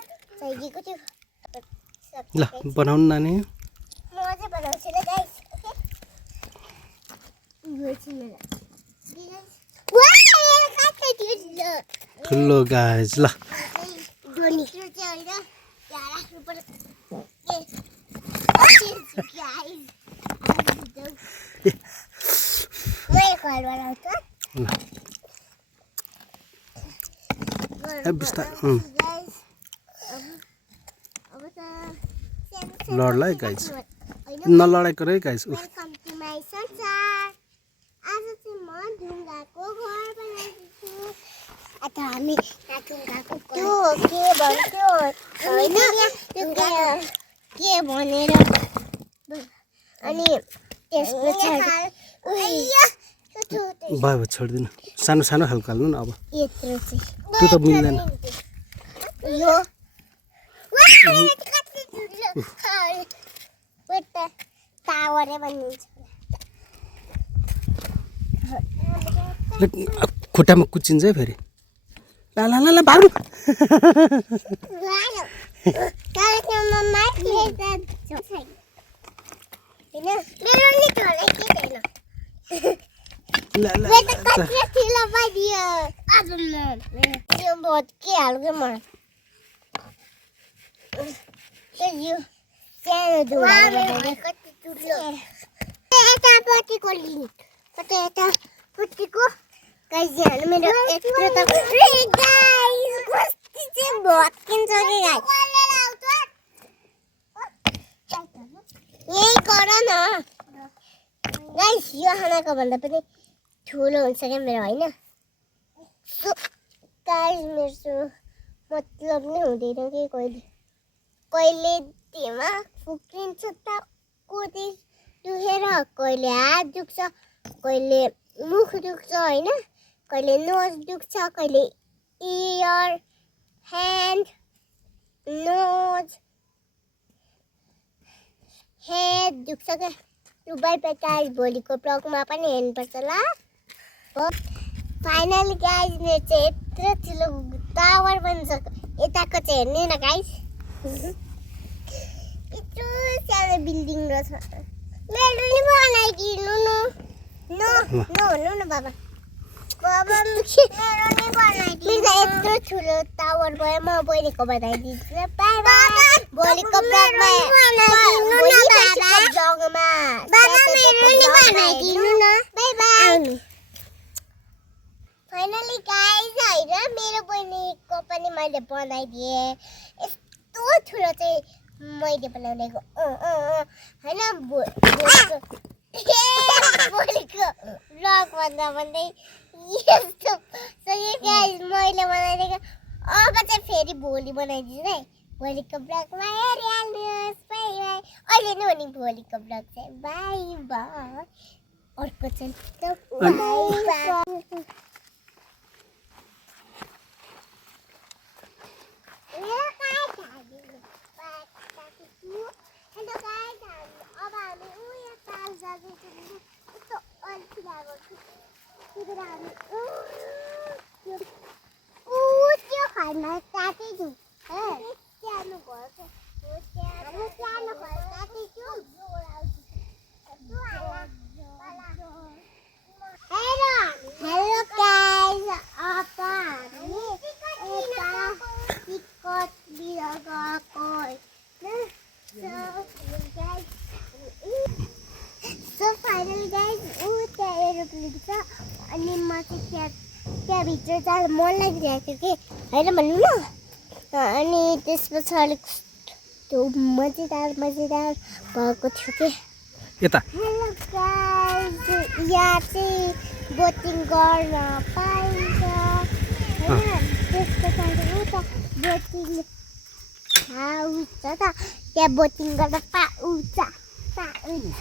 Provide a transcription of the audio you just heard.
चाहिएको थियो ल बनाउनु नानी म चाहिँ बनाउँछु ल गाइस यो चाहिँ मेरो ठुलो गाइस ल धोनी चाहिँ होइन यहाँ राख्नु पर्छ मैले घर बनाउँछु लड्ला है गाइस नलडाइको रे गाइस वेलकम टु माई संसार आज चाहिँ म ढुङ्गाको घर बनाउँछु अथवा हामी ढुङ्गाको त्यो के भन्थ्यो होइन ढुङ्गा के भनेर अनि त्यस पछाडि भयो छोड्दिनु सानो सानो खालको हाल्नु न अब यत्रो चाहिँ त्यो त मिल्दैन यो टावरै बनिन्छ खुट्टामा कुचिन्छ है फेरि ला ला ला ला भाग्नु यही गर न गाइस यो खानाको भन्दा पनि ठुलो हुन्छ क्या मेरो होइन गाइस मेरो मतलब नै हुँदैन कि कहिले कहिले दिमाग फुक्रिन्छ टाउको दुखेर कहिले हात दुख्छ कहिले मुख दुख्छ होइन कहिले नोज दुख्छ कहिले इयर ह्यान्ड नोज हेड दुख्छ क्या बाई बाई गाइस भोलिको ब्लगमा पनि हेर्नुपर्छ ल फाइनली गाइस मेरो चाहिँ यत्रो ठुलो टावर बनिसक्यो यताको चाहिँ हेर्ने न गाइस यत्रो सानो बिल्डिङ रहेछ मेरो नि बनाइदिनु न भन्नु न बाबा बाबा मेरो नि बनाइदिनु यत्रो ठुलो टावर भयो म बहिनीको बनाइदिन्छु बाई बाई भोलिको ब्लगमा फाइनली गाइस होइन मेरो बहिनीको पनि मैले बनाइदिएँ यस्तो ठुलो चाहिँ मैले बनाउनेको होइन भोलिको ब्लग भन्दा भन्दै यस्तो गाइस मैले बनाइदिएको अब चाहिँ फेरि भोलि बनाइदिन्छु है भोलिको ब्लगमा हेरिहाल्नुहोस् बाई बाई अहिले नै हो नि भोलिको ब्लग चाहिँ बाई बाई अर्को चाहिँ बाई बाई अनि म चाहिँ त्यहाँभित्र जान मन लागिरहेको थियो कि होइन भन्नु न अनि त्यस पछाडि त्यो मजेदार भएको थियो कि हेलो गाइस यहाँ चाहिँ बोटिङ गर्न पाइन्छ होइन त्यस पछाडि उता बोटिङ हाउस छ त त्यहाँ बोटिङ गर्न पाउँछ होइन